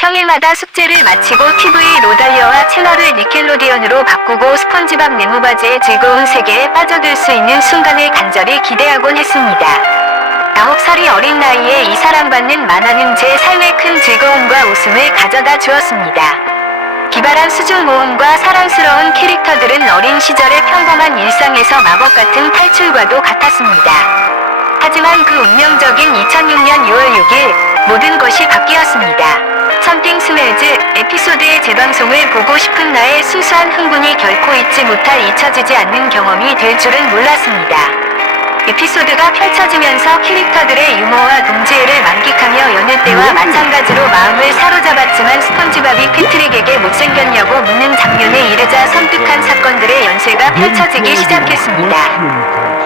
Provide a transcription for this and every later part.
평일마다 숙제를 마치고 TV 로달리어와 채널을 니켈로디언으로 바꾸고 스펀지밥 네모바지의 즐거운 세계에 빠져들 수 있는 순간을 간절히 기대하곤 했습니다. 아홉 살이 어린 나이에 이 사랑받는 만화는 제 삶에 큰 즐거움과 웃음을 가져다 주었습니다. 기발한 수중 모험과 사랑스러운 캐릭터들은 어린 시절의 평범한 일상에서 마법 같은 탈출과도 같았습니다. 하지만 그 운명적인 2006년 6월 6일 모든 것이 바뀌었습니다. 스멜즈 에피소드의 재방송을 보고 싶은 나의 순수한 흥분이 결코 잊지 못할 잊혀지지 않는 경험이 될 줄은 몰랐습니다. 에피소드가 펼쳐지면서 캐릭터들의 유머와 동지애를 만끽하며 여느 때와 마찬가지로 마음을 사로잡았지만 스펀지밥이 패트릭에게 못생겼냐고 묻는 장면에 이르자 섬뜩한 사건들의 연쇄가 펼쳐지기 시작했습니다.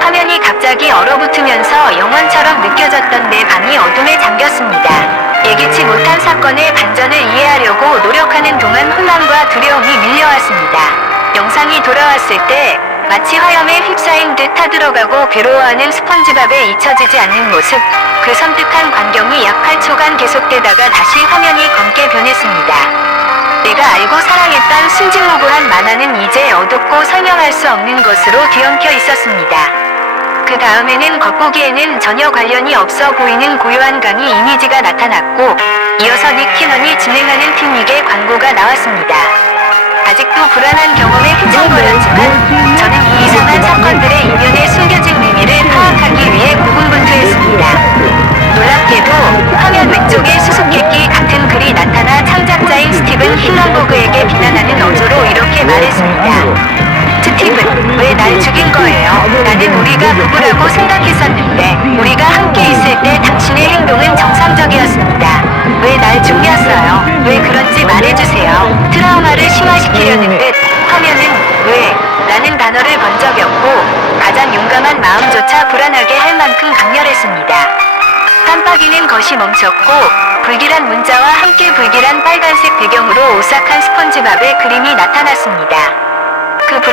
화면이 갑자기 얼어붙으면서 영원처럼 느껴졌던 내 방이 어둠에 잠겼습니다. 두려움이 밀려왔습니다. 영상이 돌아왔을 때 마치 화염에 휩싸인 듯 타들어가고 괴로워하는 스펀지밥의 잊혀지지 않는 모습, 그 섬뜩한 광경이 약 8초간 계속되다가 다시 화면이 검게 변했습니다. 내가 알고 사랑했던 순진무구한 만화는 이제 어둡고 설명할 수 없는 것으로 뒤엉켜 있었습니다. 그 다음에는 겉보기에는 전혀 관련이 없어 보이는 고요한 강의 이미지가 나타났고 이어서 닉 키넌이 진행하는 핑닉의 광고가 나왔습니다. 아직도 불안한 경험에 휘청거렸지만 저는 이 이상한 사건들의 이면에 숨겨진 의미를 파악하기 위해 고군분투했습니다. 놀랍게도 화면 왼쪽에 수수께끼 같은 글이 나타나 창작자인 스티븐 힐런버그에게 비난하는 어조로 이렇게 말했습니다. 부부라고 생각했었는데, 우리가 함께 있을 때 당신의 행동은 정상적이었습니다. 왜 날 죽였어요? 왜 그런지 말해주세요. 트라우마를 심화시키려는 듯, 화면은 왜? 라는 단어를 번 적이 없고, 가장 용감한 마음조차 불안하게 할 만큼 강렬했습니다. 깜빡이는 것이 멈췄고 불길한 문자와 함께 불길한 빨간색 배경으로 오싹한 스펀지밥의 그림이 나타났습니다.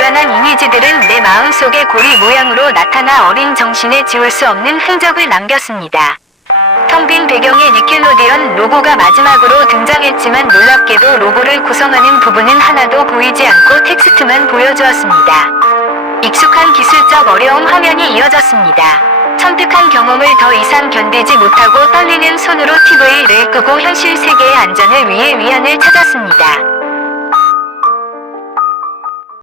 그 불안한 이미지들은 내 마음속의 고리 모양으로 나타나 어린 정신에 지울 수 없는 흔적을 남겼습니다. 텅 빈 배경에 니켈로디언 로고가 마지막으로 등장했지만 놀랍게도 로고를 구성하는 부분은 하나도 보이지 않고 텍스트만 보여주었습니다. 익숙한 기술적 어려움 화면이 이어졌습니다. 섬뜩한 경험을 더 이상 견디지 못하고 떨리는 손으로 TV를 끄고 현실 세계의 안전을 위해 위안을 찾았습니다.